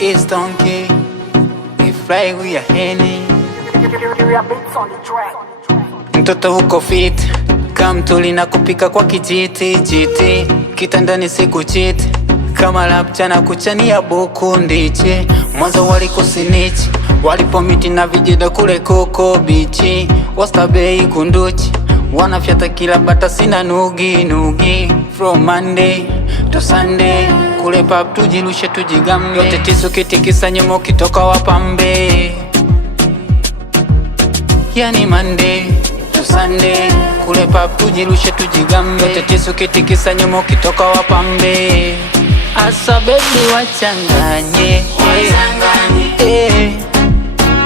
It's donkey, we fly we are henny. Mtoto huko fit, kamtuli na kupika kwa kijiti jiti. Kitandani siku chiti, kama lapchana kuchania buku ndichi. Mwanzo walikusinichi, walipomiti na vijida kule koko bichi. Wasta bei kunduchi, wanafyata kila bata sina nugi nugi. From Monday to Sunday, kule pub tujilushe tujigambe. Yote tisu kitikisa nyemo kitoka wapambe. Yani Monday to Sunday, kule pub tujilushe tujigambe. Yote tisu kitikisa nyemo kitoka wapambe. Asa baby wachanganye,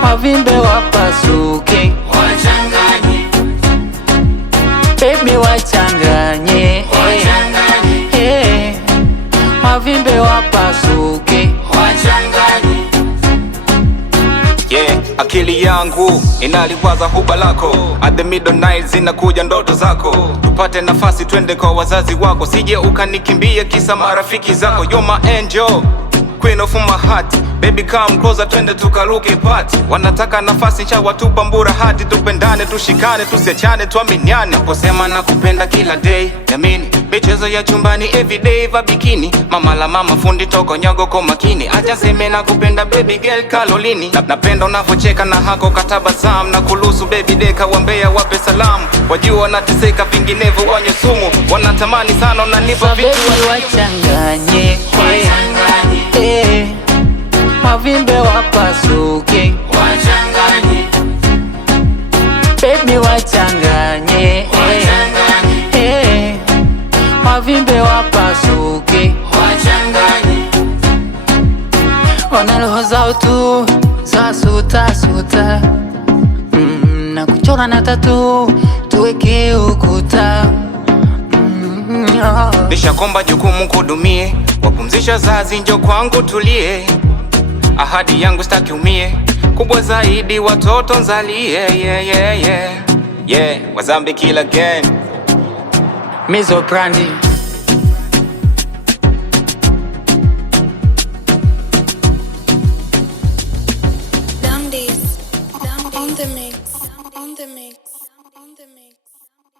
wavimbe wapasuke, baby wachanganye, wavimbe wapasuke. Yeah, akili yangu inaliwaza huba lako. At the middle night zinakuja ndoto zako. Tupate nafasi twende kwa wazazi wako, sije ukanikimbia kisa marafiki zako. You're my angel, queen of my heart. Baby come closer twende tukaruke party. Wanataka nafasi cha watupa mbura hati. Tupendane, tushikane, tusiachane, tuaminiane. Naposema nakupenda kila day, yamini michezo ya chumbani everyday va bikini. Mama la mama fundi toko nyogo kwa makini. Acha seme nakupenda baby girl Carolini. Napenda unavocheka na hako katabasam. Na kulusu baby deka wambea wape salamu. Wajua wanateseka vinginevyo wanywe sumu. Wanatamani sana unanipa vitu wachanganye, wavimbe wapasuke, baby wachanganye, wavimbe wapasuke. Wana roho zao tu za suta suta, na kuchora na tatu tuweke ukuta. Nishakomba jukumu kudumie, wapumzisha zazi njo kwangu tulie. Ahadi yangu staki umie, kubwa zaidi watoto nzalie. Yeah, Wazambi kill again. Mizo Brandi